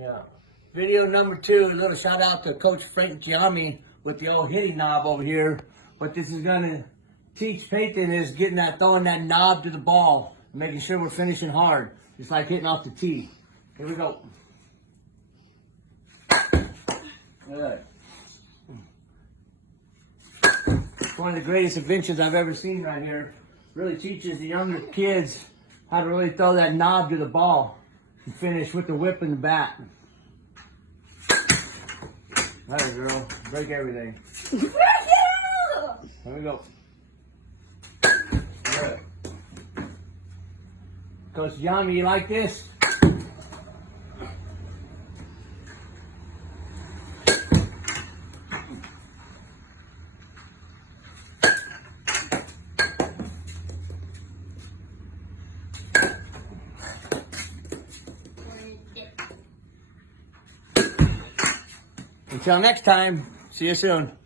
Yeah. Video number 2, a little shout out to Coach Frank Giammi with the old hitting knob over here. What this is going to teach Peyton is throwing that knob to the ball, making sure we're finishing hard, just like hitting off the tee. Here we go. Good. It's one of the greatest inventions I've ever seen right here. Really teaches the younger kids how to really throw that knob to the ball and finish with the whip and the bat. All right, girl. Break everything. Here we go. Good. Coach Giammi, you like this? Until next time, see you soon.